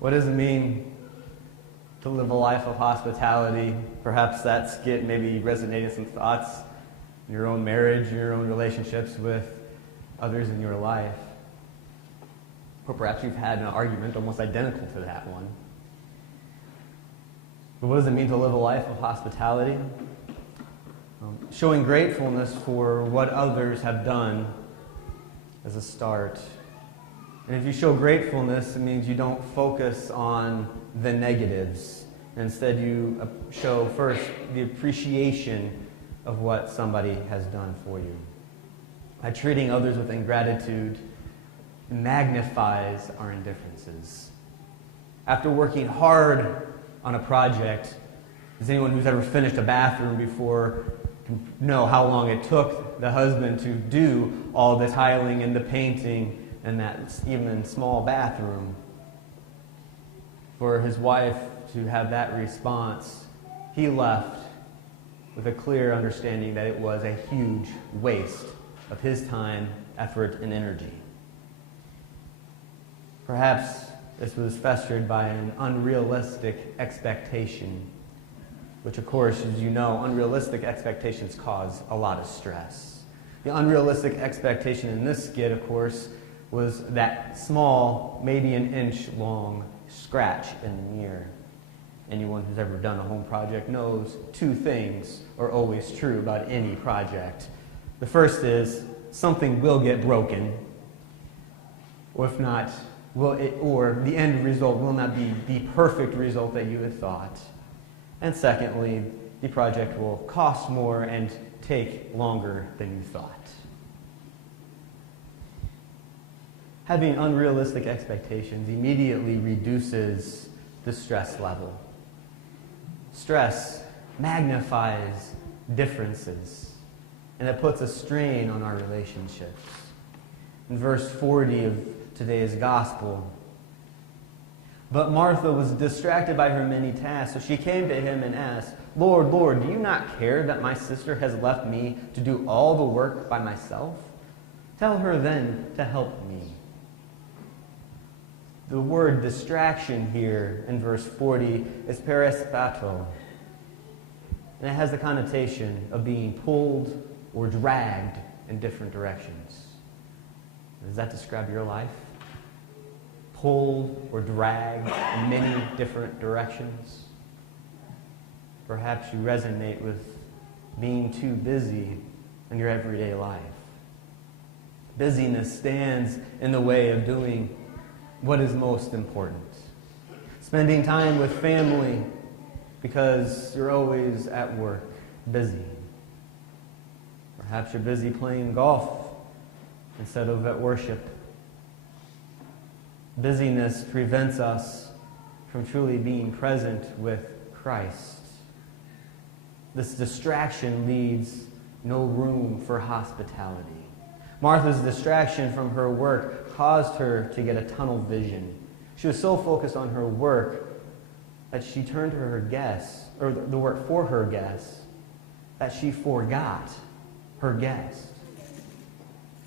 What does it mean to live a life of hospitality? Perhaps that skit maybe resonated some thoughts in your own marriage, in your own relationships with others in your life. Or perhaps you've had an argument almost identical to that one. But what does it mean to live a life of hospitality? Showing gratefulness for what others have done as a start. And if you show gratefulness, it means you don't focus on the negatives. Instead, you show first the appreciation of what somebody has done for you. By treating others with ingratitude, it magnifies our indifferences. After working hard on a project, does anyone who's ever finished a bathroom before know how long it took the husband to do all the tiling and the painting in that even small bathroom? For his wife to have that response, he left with a clear understanding that it was a huge waste of his time, effort, and energy. Perhaps this was festered by an unrealistic expectation, which, of course, as you know, unrealistic expectations cause a lot of stress. The unrealistic expectation in this skit, of course, was that small, maybe an inch long scratch in the mirror. Anyone who's ever done a home project knows two things are always true about any project. The first is something will get broken, or if not, or the end result will not be the perfect result that you had thought. And secondly, the project will cost more and take longer than you thought. Having unrealistic expectations immediately reduces the stress level. Stress magnifies differences, and it puts a strain on our relationships. In verse 40 of today's gospel, but Martha was distracted by her many tasks, so she came to him and asked, Lord, Lord, do you not care that my sister has left me to do all the work by myself? Tell her then to help me. The word distraction here in verse 40 is perispato, and it has the connotation of being pulled or dragged in different directions. Does that describe your life? Pulled or dragged in many different directions? Perhaps you resonate with being too busy in your everyday life. Busyness stands in the way of doing what is most important. Spending time with family because you're always at work, busy. Perhaps you're busy playing golf instead of at worship. Busyness prevents us from truly being present with Christ. This distraction leaves no room for hospitality. Martha's distraction from her work caused her to get a tunnel vision. She was so focused on her work that she turned to her guests, or the work for her guests, that she forgot her guest.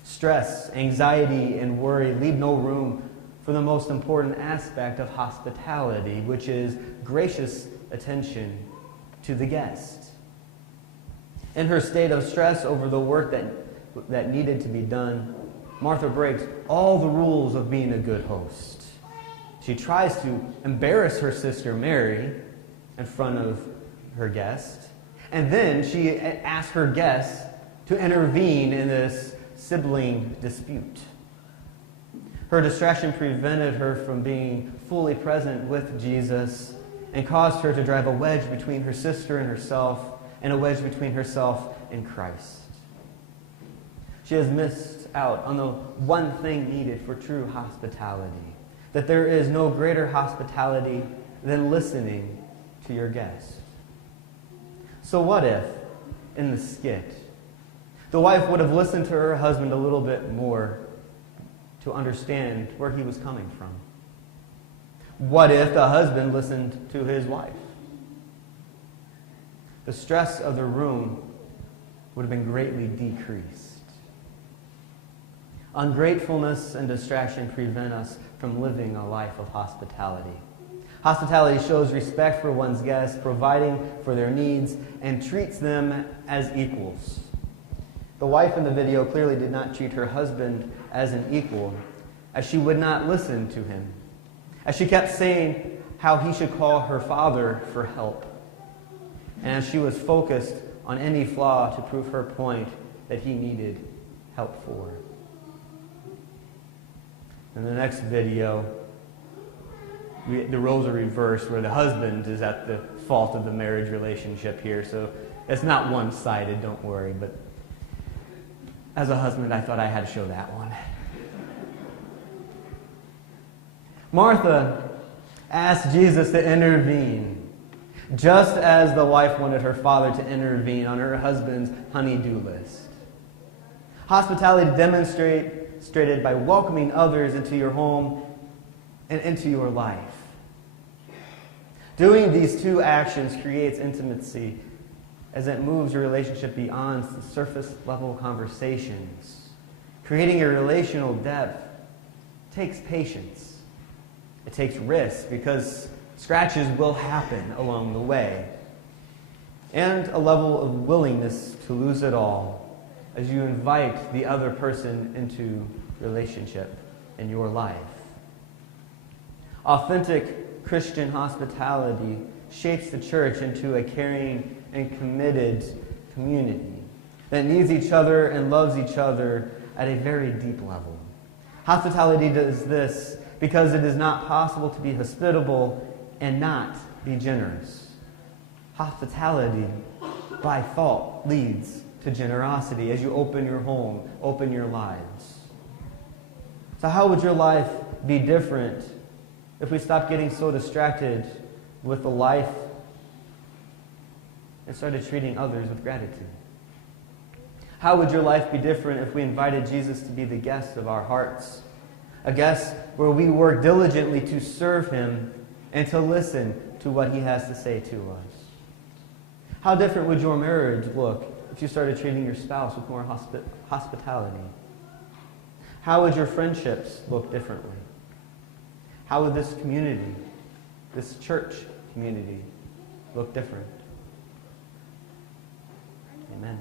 Stress, anxiety, and worry leave no room for the most important aspect of hospitality, which is gracious attention to the guest. In her state of stress over the work that needed to be done, Martha breaks all the rules of being a good host. She tries to embarrass her sister Mary in front of her guest, and then she asks her guests to intervene in this sibling dispute. Her distraction prevented her from being fully present with Jesus and caused her to drive a wedge between her sister and herself, and a wedge between herself and Christ. She has missed out on the one thing needed for true hospitality, that there is no greater hospitality than listening to your guest. So what if, in the skit, the wife would have listened to her husband a little bit more to understand where he was coming from? What if the husband listened to his wife? The stress of the room would have been greatly decreased. Ungratefulness and distraction prevent us from living a life of hospitality. Hospitality shows respect for one's guests, providing for their needs, and treats them as equals. The wife in the video clearly did not treat her husband as an equal, as she would not listen to him, as she kept saying how he should call her father for help, and as she was focused on any flaw to prove her point that he needed help for. In the next video, the roles are reversed, where the husband is at the fault of the marriage relationship here. So it's not one-sided, don't worry. But as a husband, I thought I had to show that one. Martha asked Jesus to intervene, just as the wife wanted her father to intervene on her husband's honey-do list. Hospitality demonstrated by welcoming others into your home and into your life. Doing these two actions creates intimacy as it moves your relationship beyond the surface-level conversations. Creating a relational depth takes patience. It takes risk because scratches will happen along the way. And a level of willingness to lose it all as you invite the other person into relationship in your life. Authentic Christian hospitality shapes the church into a caring and committed community that needs each other and loves each other at a very deep level. Hospitality does this because it is not possible to be hospitable and not be generous. Hospitality, by fault, leads to generosity as you open your home, open your lives. So how would your life be different if we stopped getting so distracted with the life and started treating others with gratitude? How would your life be different if we invited Jesus to be the guest of our hearts? A guest where we work diligently to serve him and to listen to what he has to say to us. How different would your marriage look if you started treating your spouse with more hospitality? How would your friendships look differently? How would this community, this church community, look different? Amen.